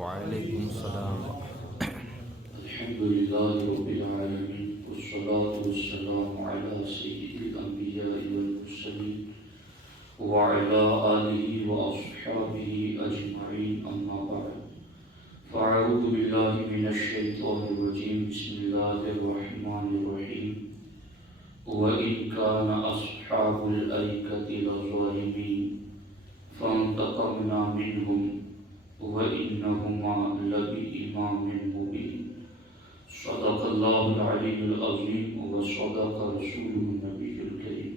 وعلیکم السلام۔ الحمد لله رب العالمين والصلاة والسلام على سيد الأنبياء والمرسلين وعلى آله وأصحابه أجمعين، أما بعد، فأعوذ بالله من الشيطان الرجيم، بسم الله الرحمن الرحيم. وإن كان أصحاب الأيكة لظالمين فانتقمنا منهم وإنهما لبإمام مبين. صدق الله العلي العظيم وصدق رسوله النبي الكريم.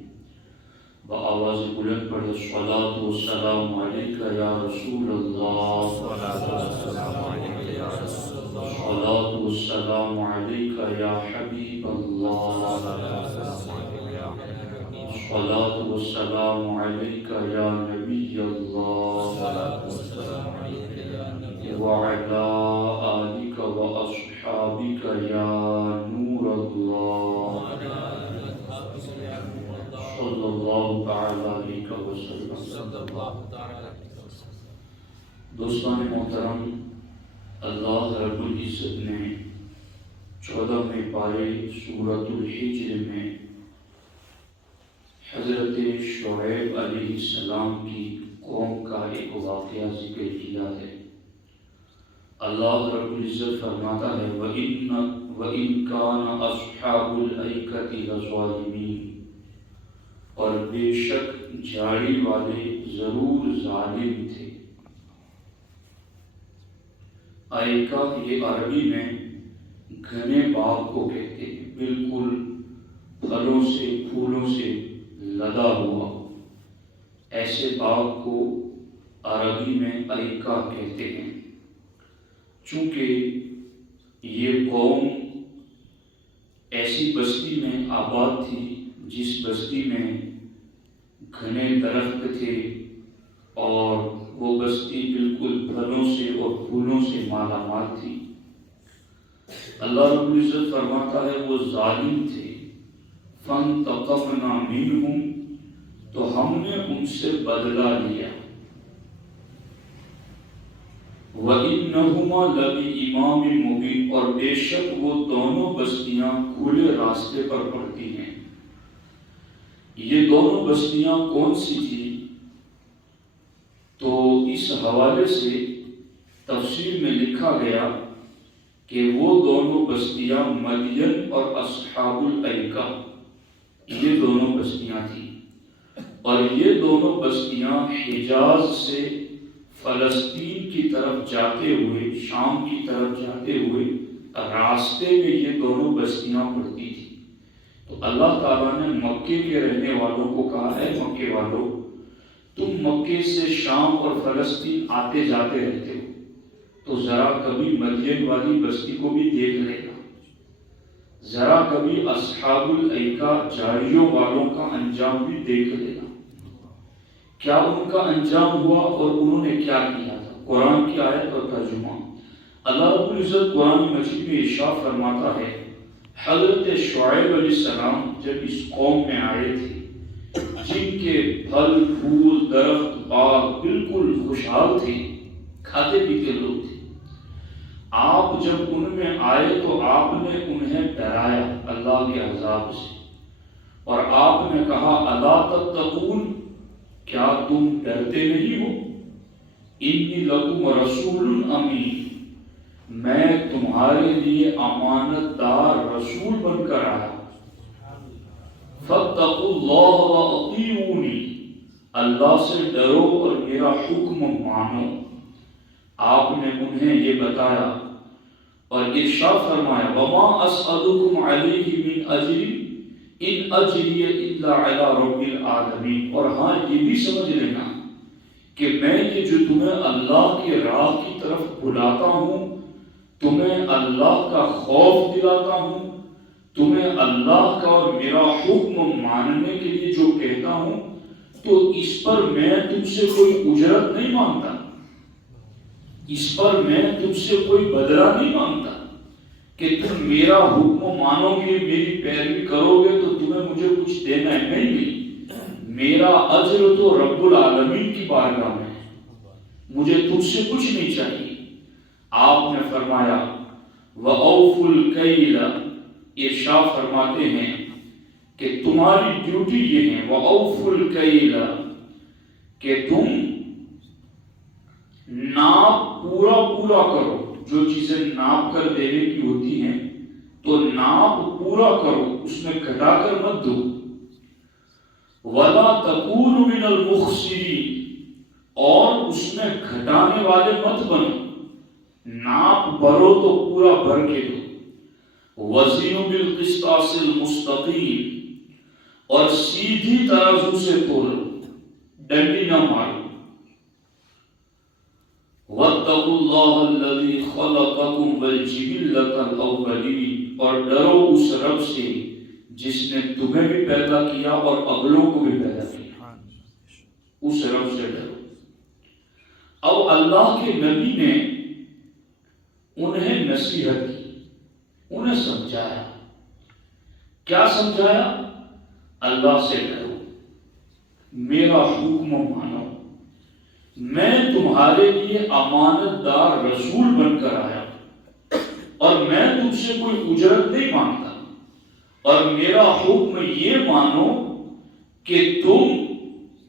بآواز بلند پڑھے الصلاة والسلام عليك يا رسول الله، الصلاة والسلام عليك يا رسول الله، الصلاة والسلام عليك يا حبيب الله، الصلاة والسلام عليك يا نبي الله، وعلى آلك وأصحابك يا نور الله، صلى الله تعالى عليك وسلم. دوستان محترم، اللہ رب العزت نے 14ویں پارے سورۃ الحجر میں حضرت شعیب علیہ السلام کی قوم کا ایک واقعہ ذکر کیا ہے. اللہ رب العزت فرماتا ہے وَإِن كَانَ أَصْحَابُ الْأَيْكَةِ لَظَالِمِينَ، اور بے شک جھاڑی والے ضرور ظالم تھے. ایکا یہ عربی میں گھنے باغ کو کہتے ہیں، بالکل پھلوں سے پھولوں سے لدا ہوا ایسے باغ کو عربی میں ایکا کہتے ہیں. چونکہ یہ قوم ایسی بستی میں آباد تھی جس بستی میں گھنے درخت تھے اور وہ بستی بالکل پھلوں سے اور پھولوں سے مالا مال تھی. اللہ رب العزت فرماتا ہے وہ ظالم تھے. فانتقمنا منہم، تو ہم نے ان سے بدلہ لیا. وَإِنَّهُمَا لَبِإِمَامٍ مُبِينٍ، اور بے شک وہ دونوں بستیاں کھلے راستے پر پڑتی ہیں. یہ دونوں بستیاں کون سی تھی؟ تو اس حوالے سے تفسیر میں لکھا گیا کہ وہ دونوں بستیاں مدین اور اصحاب الایکہ، یہ دونوں بستیاں تھیں. اور یہ دونوں بستیاں حجاز سے فلسطین کی طرف جاتے ہوئے، شام کی طرف جاتے ہوئے راستے میں یہ دونوں بستیاں پڑتی تھی. تو اللہ تعالیٰ نے مکے کے رہنے والوں کو کہا ہے مکے والوں، تم مکے سے شام اور فلسطین آتے جاتے رہتے ہو، تو ذرا کبھی مدین والی بستی کو بھی دیکھ لینا، ذرا کبھی اصحاب الایکہ جھاڑیوں والوں کا انجام بھی دیکھ لینا. کیا ان کا انجام ہوا اور انہوں نے کیا کیا تھا؟ قرآن کی آیت اور ترجمہ. اللہ رب العزت قرآن مجید میں ارشاد فرماتا ہے حضرت شعیب علیہ السلام جب اس قوم میں آئے تھے جن کے پھل پھول درخت باغ بالکل خوشحال تھے، کھاتے پیتے لوگ تھے، آپ جب ان میں آئے تو آپ نے انہیں ڈرایا اللہ کے عذاب سے، اور آپ نے کہا الا تتقون، کیا تم ڈرتے نہیں ہو؟ انی لکم رسول امین، میں تمہارے لیے امانت دار رسول بن کر آیا. فاتقوا اللہ واطیعونی، اللہ سے ڈرو اور میرا حکم مانو. آپ نے انہیں یہ بتایا اور ارشاد فرمایا وما اسألکم علیہ من اجر ان اجری الا علی رب العالمین. اور ہاں یہ بھی سمجھ لینا کہ میں یہ جو تمہیں اللہ کی راہ کی طرف بلاتا ہوں، تمہیں اللہ کا خوف دلاتا ہوں، تمہیں اللہ کا اور میرا حکم ماننے کے لیے جو کہتا ہوں، تو اس پر میں تم سے کوئی اجرت نہیں مانگتا، اس پر میں تم سے کوئی بدلہ نہیں مانگتا کہ تم میرا حکم مانو گے، میری پیروی کرو گے تو تمہیں مجھے کچھ دینا ہے. نہیں، میرا اجر تو رب العالمین کی بارگاہ میں ہے، مجھے تجھ سے کچھ نہیں چاہیے. آپ نے فرمایا وَأَوْفُوا الْكَيْلَ، ارشاد فرماتے ہیں کہ تمہاری ڈیوٹی یہ ہے وَأَوْفُوا الْكَيْلَ کہ تم ناپ پورا کرو، جو چیزیں ناپ کر دینے کی ہوتی ہیں تو ناپ پورا کرو، اس میں گھٹا کر مت دو۔ وَلَا تَكُونُوا مِنَ الْمُخْسِرِينَ، اور اس میں گھٹانے والے مت بنو، ناپ بھرو تو پورا بھر کے دو۔ وَزِنُوا بِالْقِسْطَاسِ الْمُسْتَقِيمِ، اور سیدھی ترازو سے تولو، ڈنڈی نہ مارو۔ وَاتَّقُوا اللَّهَ الَّذِي خَلَقَكُمْ وَالْجِبِلَّةَ الْأَوَّلِينَ، اور ڈرو اس رب سے جس نے تمہیں بھی پیدا کیا اور اگلوں کو بھی پیدا کیا، اس رب سے ڈرو۔ اب اللہ کے نبی نے انہیں نصیحت کی، انہیں سمجھایا۔ کیا سمجھایا؟ اللہ سے ڈرو، میرا حکم مانو، میں تمہارے لیے امانت دار رسول بن کر آیا اور میں تم سے کوئی اجرت نہیں مانگتا، اور میرا حکم یہ مانو کہ تم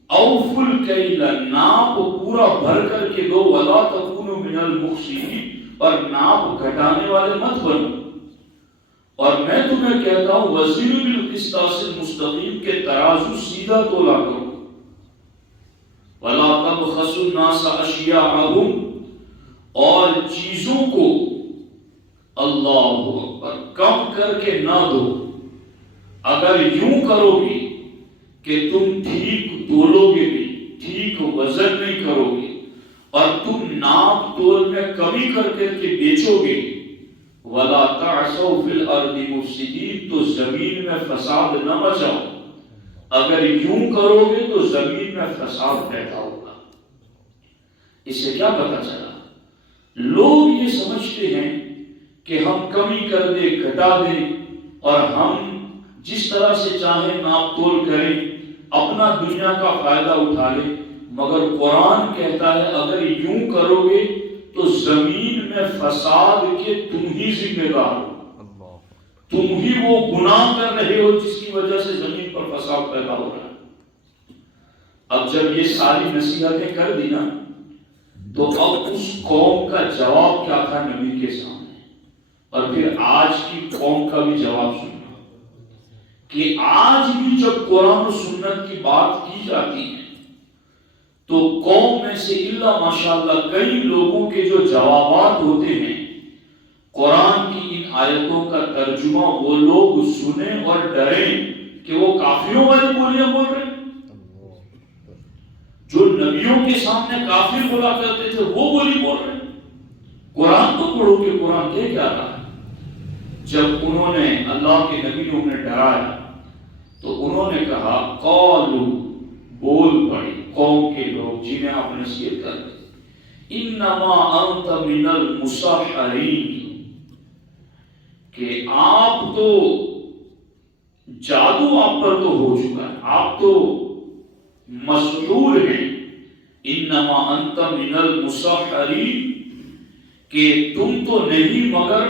اوفوا الکیل، ناپ پورا بھر کر کے دو، ولا تکونوا من المخسرین، اور ناپ گھٹانے والے مت بنو۔ اور میں تمہیں کہتا ہوں وزنوا بالقسطاس المستقیم، کہ ترازو سیدھا تولا کرو۔ ولا تبخسوا الناس اشیاءهم، اور چیزوں کو اللہ اکبر کم کر کے نہ دو۔ اگر یوں کرو گے کہ تم ٹھیک تولو گے بھی، ٹھیک وزن نہیں کرو گے، اور تم ناپ تول میں کمی کر کے بیچو گے، وَلَا تَعْثَوْا فِي الْأَرْضِ مُفْسِدِينَ، تو زمین میں فساد نہ مچاؤ۔ اگر یوں کرو گے تو زمین میں فساد پیدا ہوگا۔ اس سے کیا پتہ چلا؟ لوگ یہ سمجھتے ہیں کہ ہم کمی کر دیں، گھٹا دیں، اور ہم جس طرح سے چاہیں ناپ تول کریں، اپنا دنیا کا فائدہ اٹھا لیں، مگر قرآن کہتا ہے اگر یوں کرو گے تو زمین میں فساد کے تم ہی ذمہ دار ہو، تم ہی وہ گناہ کر رہے ہو جس کی وجہ سے زمین پر فساد پیدا ہو رہا ہے۔ اب جب یہ ساری نصیحتیں کر دی نا، تو اب اس قوم کا جواب کیا تھا نبی کے سامنے، اور پھر آج کی قوم کا بھی جواب سننا کہ آج بھی جب قرآن و سنت کی بات کی جاتی ہے تو قوم میں سے الا ماشاءاللہ کئی لوگوں کے جو جوابات ہوتے ہیں، قرآن کی ان آیتوں کا ترجمہ وہ لوگ سنیں اور ڈریں کہ وہ کافروں والی بولیاں بول رہے ہیں۔ جو نبیوں کے سامنے کافر بولا کرتے تھے وہ بولی بول رہے ہیں۔ قرآن تو پڑھو کہ قرآن کہہ کیا رہا ہے۔ جب انہوں نے اللہ کے نبی نے انہیں ڈرایا تو انہوں نے کہا قالوا، بول پڑے قوم کے لوگ جنہیں آپ نصیحت کر رہے، انما انت من المسحرین، کہ آپ تو جادو آپ پر تو ہو چکا ہے، آپ تو مسحور ہیں۔ انما انت من المسحرین، کہ تم تو نہیں مگر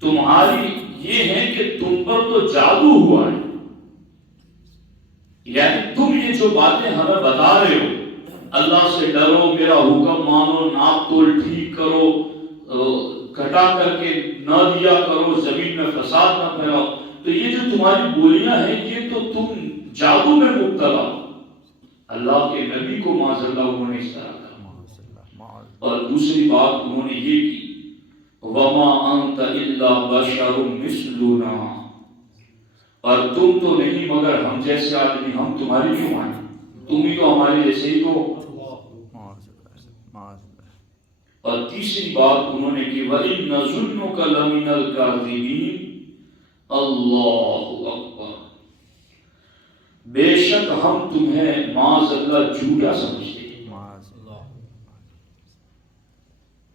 تمہاری یہ ہے کہ تم پر تو جادو ہوا ہے، یعنی تم یہ جو باتیں ہمیں بتا رہے ہو، اللہ سے ڈرو، میرا حکم مانو، ناپ تول ٹھیک کرو، گھٹا کر کے نہ دیا کرو، زمین میں فساد نہ پھیلاؤ، تو یہ جو تمہاری بولیاں ہیں یہ تو تم جادو میں مبتلا ہو۔ اللہ کے نبی کو معاذ اللہ انہوں نے اس طرح کہا۔ اور دوسری بات انہوں نے یہ کی وَمَا أَنْتَ إِلَّا بَشَرٌ مِثْلُنَا، اور تم تو نہیں مگر ہم جیسے آدمی، ہم تمہاری کیوں مانیں، تم ہی تو ہمارے جیسے ہی تو۔ اور تیسری بات انہوں نے کی وَإِنَّ ظُنُّكَ لَمِنَ الْكَاذِبِينَ، اللہ اکبر، بے شک ہم تمہیں معاذ اللہ جھوٹا سمجھتے ہیں۔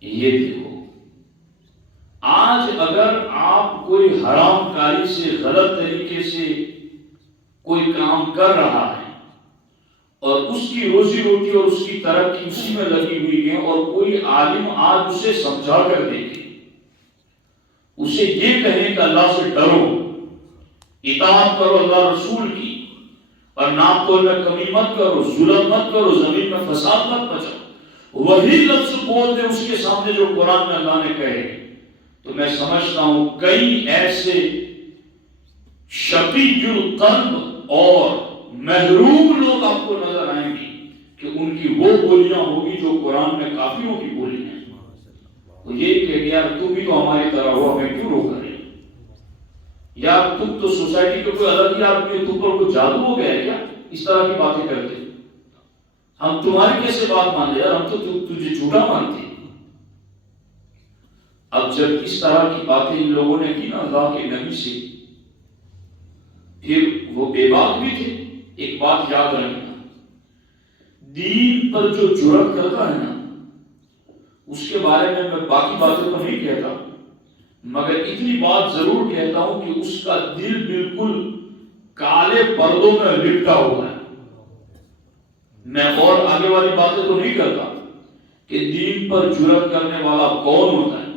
یہ دیکھو، آج اگر آپ کوئی حرام کاری سے، غلط طریقے سے کوئی کام کر رہا ہے اور اس کی روزی روٹی اور اس کی ترقی اسی میں لگی ہوئی ہے، اور کوئی عالم آج اسے سمجھا کر دے گی، اسے یہ کہیں کہ اللہ سے ڈرو، اطاعت کرو اللہ رسول کی، اور نام تول میں کمی مت کرو، ظلم مت کرو، زمین میں فساد مت مچاؤ، وہی لفظ بول دے اس کے سامنے جو قرآن میں اللہ نے کہے، تو میں سمجھتا ہوں کئی ایسے شقی القلب اور محروم لوگ آپ کو نظر آئیں گے کہ ان کی وہ بولیاں ہوگی جو قرآن میں کافروں کی بولی ہیں۔ وہ یہ کہ یار تم بھی تو ہماری طرح ہو، ہمیں کیوں روک رہے ہیں؟ یار تم تو سوسائٹی کے کوئی الگ ہی آدمی ہے، تم پر کوئی جادو ہو گیا ہے کیا اس طرح کی باتیں کرتے؟ ہم تمہاری کیسے بات مان لے یار، ہم تو تجھے جھوٹا مانتے ہیں۔ اب جب اس طرح کی باتیں ان لوگوں نے کی نا اللہ کے نبی سے، پھر وہ بے باک بھی تھے۔ ایک بات یاد رکھنا، دین پر جو جرأت کرتا ہے نا، اس کے بارے میں باقی باتوں کو نہیں کہتا، مگر اتنی بات ضرور کہتا ہوں کہ اس کا دل بالکل کالے پردوں میں لپٹا ہوا ہے۔ میں اور آگے والی باتیں تو نہیں کرتا کہ دین پر جرأت کرنے والا کون ہوتا ہے،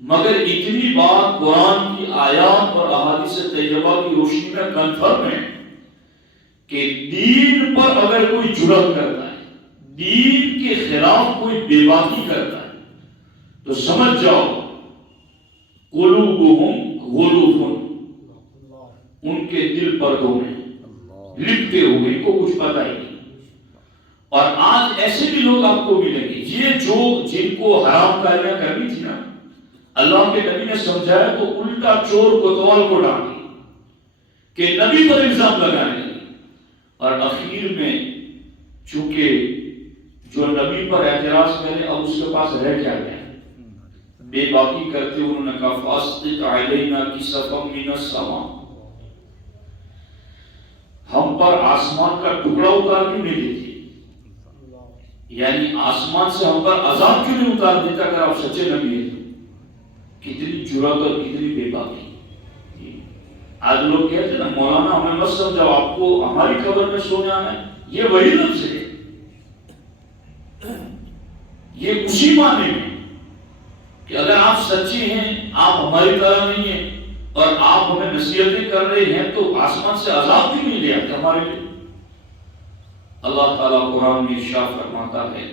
مگر اتنی بات قرآن کی آیات اور احادیث طیبہ کی روشنی میں کنفرم ہے کہ دین پر اگر کوئی جرأت کرتا ہے، دین کے خلاف کوئی بے باکی کرتا ہے، تو سمجھ جاؤ قلوبہم غلف، ان کے دل پردوں میں لپٹے ہوئے، ان کو کچھ پتہ ہی نہیں۔ اور آج ایسے بھی لوگ آپ کو ملیں گے، یہ جو جن کو حرام کاریاں کرنی تھی نا، اللہ کے نبی نے سمجھایا تو الٹا چور کوتوال کو ڈانٹی کہ نبی پر الزام لگانے لگے، اور اخیر میں چونکہ جو نبی پر اعتراض کرے اب اس کے پاس رہ کیا گیا، بے باکی کرتے انہوں نے کہا فاسقط علینا کسفا من السماء، ہم پر آسمان کا ٹکڑا اتار کیوں نہیں دیتی، یعنی آسمان سے ہم پر عذاب کیوں نہیں اتار دیتا اگر آپ سچے نبی ہیں۔ کتنی جرأت اور کتنی بے باکی۔ آج لوگ کہتے ہیں نا مولانا ہمیں مت سمجھاؤ، آپ کو ہماری خبر میں سونے آنا ہے، یہ وہی لفظ ہے، یہ اسی معنی میں کہ اگر آپ سچے ہیں، آپ ہماری طرح نہیں ہیں، اور آپ ہمیں نصیحتیں کر رہے ہیں تو آسمان سے عذاب بھی نہیں لے آتے ہمارے لیے۔ اللہ تعالیٰ قرآن میں ارشاد فرماتا ہے،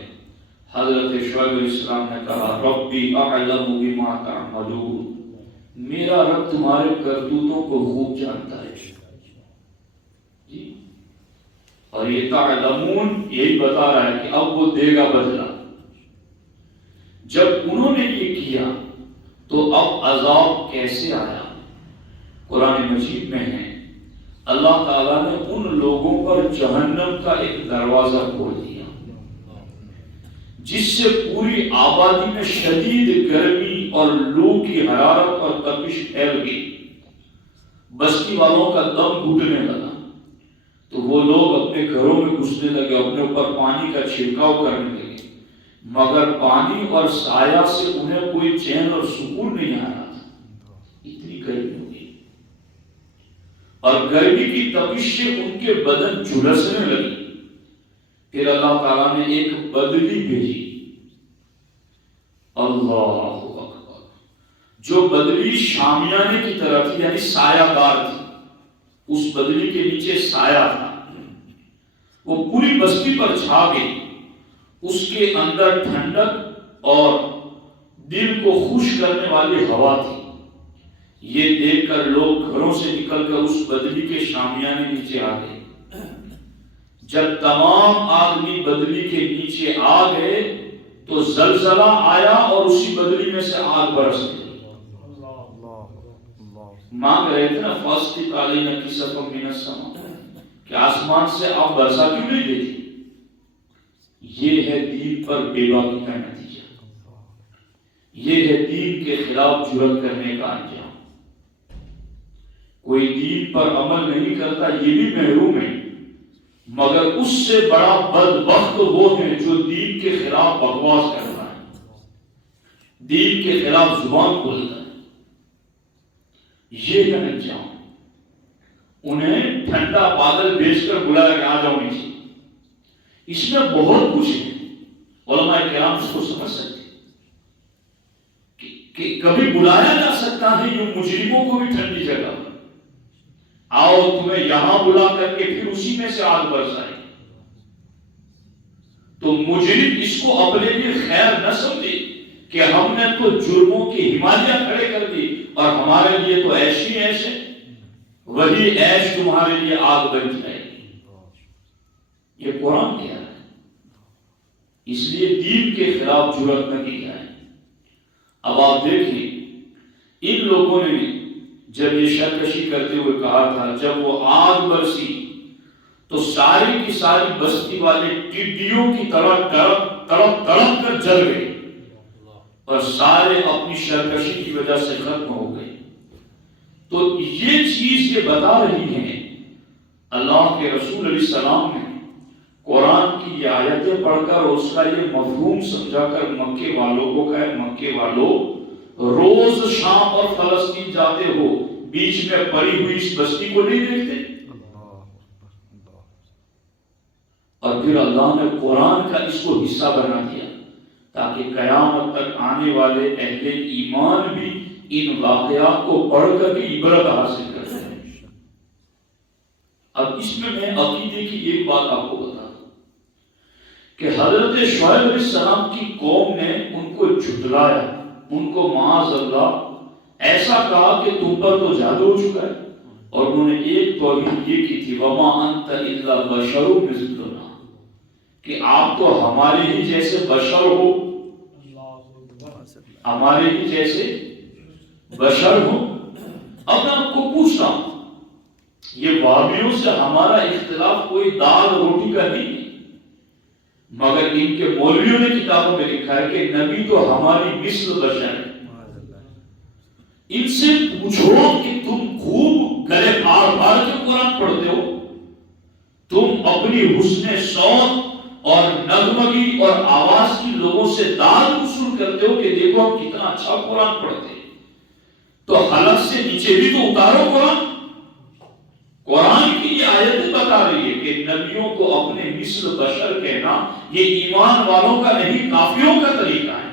حضرت شعیب علیہ السلام نے کہا ربی اعلم بما تعملون، میرا رب تمہارے کرتوتوں کو خوب جانتا ہے جی۔ اور یہ تعلمون یہی بتا رہا ہے کہ اب وہ دے گا بدلہ۔ جب انہوں نے یہ کیا تو اب عذاب کیسے آیا؟ قرآن مجید میں ہے اللہ تعالیٰ نے ان لوگوں پر جہنم کا ایک دروازہ کھول دیا جس سے پوری آبادی میں شدید گرمی اور لو کی حرارت اور تپش پھیل گئی، بستی والوں کا دم گھٹنے لگا، تو وہ لوگ اپنے گھروں میں گھسنے لگے، اپنے اوپر پانی کا چھڑکاؤ کرنے لگے، مگر پانی اور سایہ سے انہیں کوئی چین اور سکون نہیں آ رہا تھا، اتنی گرمی ہو گئی، اور گرمی کی تپش سے ان کے بدن جھلسنے لگی۔ پھر اللہ تعالیٰ نے ایک بدلی بھیجی، اللہ اکبر، جو بدلی شامیانے کی طرح تھی، یعنی سایہ دار تھی، اس بدلی کے نیچے سایہ تھا، وہ پوری بستی پر چھا گئی، اس کے اندر ٹھنڈک اور دل کو خوش کرنے والی ہوا تھی۔ یہ دیکھ کر لوگ گھروں سے نکل کر اس بدلی کے شامیانے نیچے آ گئے۔ جب تمام آدمی بدلی کے نیچے آ گئے تو زلزلہ آیا اور اسی بدلی میں سے آگ برس گئی۔ مانگ رہے تھے نا فاسقط علینا کسفا من السماء، کہ آسمان سے آپ برسا کیوں نہیں دیتی؟ یہ ہے دین پر بے باکی کا نتیجہ، یہ ہے دین کے خلاف جرأت کرنے کا انجام۔ کوئی دین پر عمل نہیں کرتا یہ بھی محروم ہے، مگر اس سے بڑا بدبخت وہ ہے جو دین کے خلاف بکواس کرتا ہے، دین کے خلاف زبان کھولتا ہے۔ یہ ہے انجام۔ انہیں ٹھنڈا بادل بھیج کر بلایا کہ آ جاؤ نیچے، اس میں بہت کچھ ہے، علماء کرام اس کو سمجھ سکتے کہ کبھی بلایا جا سکتا ہے جو مجرموں کو بھی ٹھنڈی جگہ پر، آؤ تمہیں یہاں بلا کر کے پھر اسی میں سے آگ برسائے، تو مجرم اس کو اپنے لیے خیر نہ سمجھے کہ ہم نے تو جرموں کی ہمالیہ کھڑے کر دی اور ہمارے لیے تو عیش ہی عیش ہے، وہی عیش تمہارے لیے آگ بن جائے گی۔ یہ قرآن کہہ رہا ہے، اس لیے دین کے خلاف جرات نہ کی جائے۔ اب آپ دیکھیں ان لوگوں نے جب یہ سرکشی کرتے ہوئے کہا تھا، جب وہ آگ برسی تو ساری کی ساری بستی والے ٹڈیوں کی طرح تڑپ تڑپ کر جل گئے اور سارے اپنی سرکشی کی وجہ سے ختم ہو گئے۔ تو یہ چیز یہ بتا رہی ہے، اللہ کے رسول علیہ السلام نے قرآن کی یہ آیتیں پڑھ کر اس کا یہ مفہوم سمجھا کر مکے والوں کو کہا، مکے والوں روز شام اور فلسطین جاتے ہو، بیچ میں پڑی ہوئی اس بستی کو نہیں دیکھتے؟ اور پھر اللہ نے قرآن کا اس کو حصہ بنا دیا تاکہ قیامت تک آنے والے اہل ایمان بھی ان واقعات کو پڑھ کر کے عبرت حاصل کر سکیں۔ اب اس میں عقیدے کی ایک بات آپ کو بتا دوں کہ حضرت شعیب علیہ السلام کی قوم نے ان کو جھٹلایا، ان کو معاذ اللہ ایسا کہا کہ تم پر تو جادو ہو چکا ہے، اور انہوں نے ایک توہین یہ کی تھی، وما انت الا بشر مثلنا، کہ آپ تو ہمارے ہی جیسے بشر ہو، ہمارے ہی جیسے بشر ہو۔ اب میں آپ کو پوچھتا ہوں، یہ وہابیوں سے ہمارا اختلاف کوئی دال روٹی کا نہیں ہے، مگر ان کے مولویوں نے کتابوں میں لکھا ہے کہ نبی تو ہماری مثل بشر ہے۔ ان سے پوچھو کہ تم خوب گلے پھاڑ پھاڑ کے قرآن پڑھتے ہو، تم اپنی حسن صوت اور نغمگی اور آواز کی لوگوں سے داد وصول کرتے ہو کہ دیکھو ہم کتنا اچھا قرآن پڑھتے ہیں، تو حلق سے نیچے بھی تو اتارو قرآن۔ قرآن کی یہ آیت بتا رہی ہے کہ نبیوں کو اپنے مثل بشر کہنا یہ ایمان والوں کا نہیں، کافروں کا طریقہ ہے،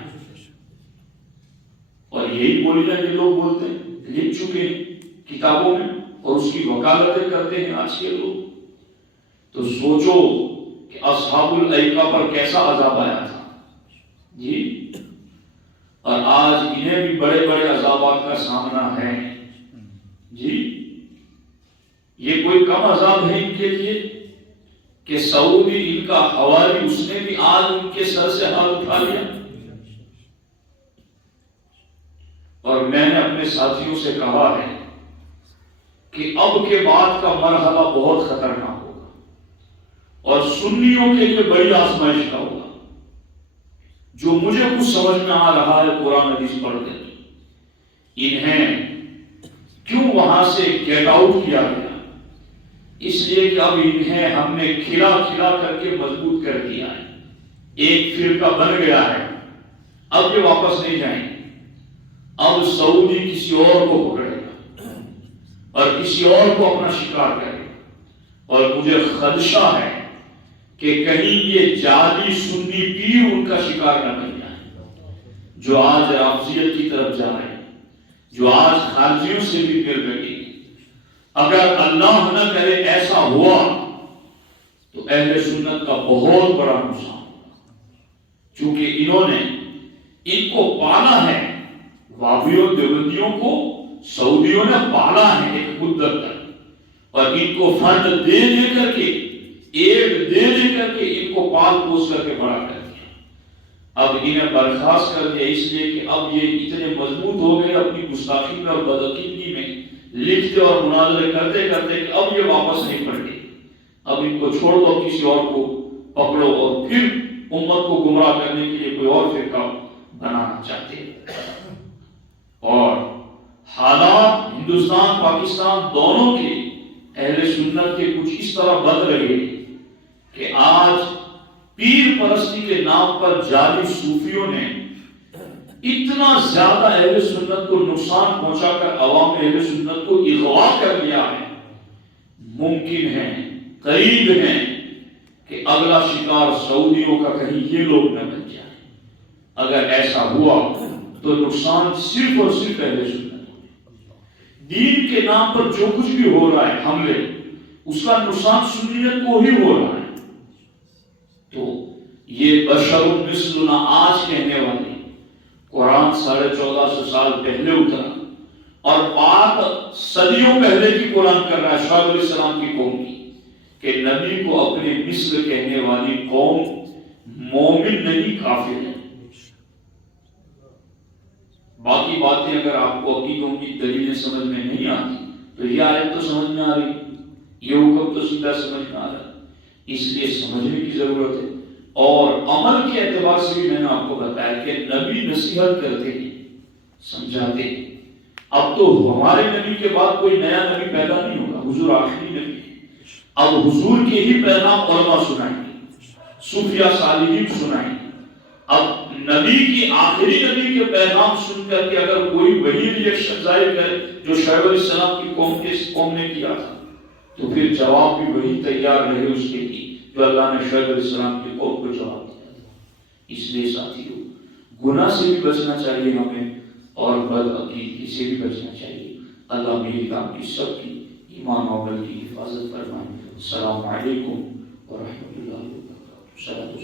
اور یہی بولیاں جو لوگ بولتے ہیں، لکھ چکے ہیں کتابوں میں اور اس کی وکالتیں کرتے ہیں آج کے لوگ۔ تو سوچو کہ اصحاب الایکہ پر کیسا عذاب آیا تھا جی، اور آج انہیں بھی بڑے بڑے عذابات کا سامنا ہے جی۔ یہ کوئی کم عذاب ہے ان کے لیے کہ سعودی ان کا حوالی اس نے بھی آج ان کے سر سے ہاتھ اٹھا لیا۔ اور میں نے اپنے ساتھیوں سے کہا ہے کہ اب کے بعد کا مرحلہ بہت خطرناک ہوگا اور سنیوں کے لیے بڑی آزمائش کا ہوگا۔ جو مجھے کچھ سمجھ میں آ رہا ہے قرآن حدیث پڑھ کر، انہیں کیوں وہاں سے گیٹ آؤٹ کیا گیا؟ اس لیے کہ اب انہیں ہم نے کھلا کھلا کر کے مضبوط کر دیا ہے، ایک فرقہ بن گیا ہے، اب یہ واپس نہیں جائیں گے۔ اب سعودی کسی اور کو پکڑے گا اور کسی اور کو اپنا شکار کرے گا، اور مجھے خدشہ ہے کہ کہیں یہ جعلی سنی پیر ان کا شکار نہ بن جائے، جو آج رافضیت کی طرف جا رہے ہیں، جو آج خارجیوں سے بھی مل رہے ہیں۔ اگر اللہ نہ کرے ایسا ہوا تو اہل سنت کا بہت بڑا نقصان ہوگا، چونکہ انہوں نے ان کو پالا ہے، وہابیوں دیوبندیوں کو سعودیوں نے پالا ہے ایک مدت تک، اور ان کو فنڈ دے دے کر کے، ایڈ دے دے کر کے ان کو پال پوس کر کے بڑا کر دیا۔ اب انہیں برخاست کر دیا اس لیے کہ اب یہ اتنے مضبوط ہو گئے اپنی گستاخی میں اور بدعقیدگی میں، لکھتے اور مناظرے کرتے کرتے کہ اب یہ واپس نہیں پڑھتے، اب ان کو چھوڑ دو، کسی اور کو پکڑو، اور پھر امت کو گمراہ کرنے کے لیے کوئی اور فرقہ بنانا چاہتے ہیں۔ اور حالات ہندوستان پاکستان دونوں کے اہل سنت کے کچھ اس طرح بد رہے کہ آج پیر پرستی کے نام پر جعلی صوفیوں نے اتنا زیادہ اہل سنت کو نقصان پہنچا کر عوام اہل سنت کو اغوا کر لیا ہے۔ ممکن ہے، قریب ہے کہ اگلا شکار سعودیوں کا کہیں یہ لوگ نہ بن جائیں. اگر ایسا ہوا تو نقصان صرف اور صرف اہل سنت. دین کے نام پر جو کچھ بھی ہو رہا ہے حملے، اس کا نقصان سنیت کو ہی ہو رہا ہے. تو یہ بشر مثلنا آج کہنے والے قرآن 1450 سال پہلے اترا اور بات صدیوں پہلے کی قرآن کر رہا ہے شعیب علیہ السلام کی قوم کی کہ نبی کو اپنے مثل کہنے والی قوم مومن نہیں کافر ہے. باقی باتیں اگر آپ کو عقیدوں کی دلیلیں سمجھ میں نہیں آتی تو یہ آیت تو سمجھ میں آ رہی، یہ حکم تو سیدھا سمجھ میں آ رہا. اس لیے سمجھنے کی ضرورت ہے. اور عمل کے اعتبار سے بھی میں نے آپ کو بتایا کہ نبی نصیحت کرتے ہیں، سمجھاتے ہیں. اب تو ہمارے نبی کے بعد کوئی نیا نبی پیدا نہیں ہوگا، حضور آخری نبی ہے. اب حضور کے ہی پیغام علماء سنائیں گے، صوفیاء صالحین سنائیں گے. اب نبی کی آخری نبی کے پیغام سن کر کے اگر کوئی وہی ریئیکشن ظاہر کرے جو شعیب علیہ السلام کی قوم نے کیا تھا تو پھر جواب بھی وہی تیار رہے اس کے لیے جو اللہ نے شعیب علیہ السلام کی قوم کو جواب دیا تھا. اس لیے ساتھیوں گناہ سے بھی بچنا چاہیے ہمیں اور بدعقیدگی سے بھی بچنا چاہیے. اللہ میری کام کی سب کی ایمان و عمل کی حفاظت فرمائے. السلام علیکم ورحمۃ اللہ وبرکاتہ.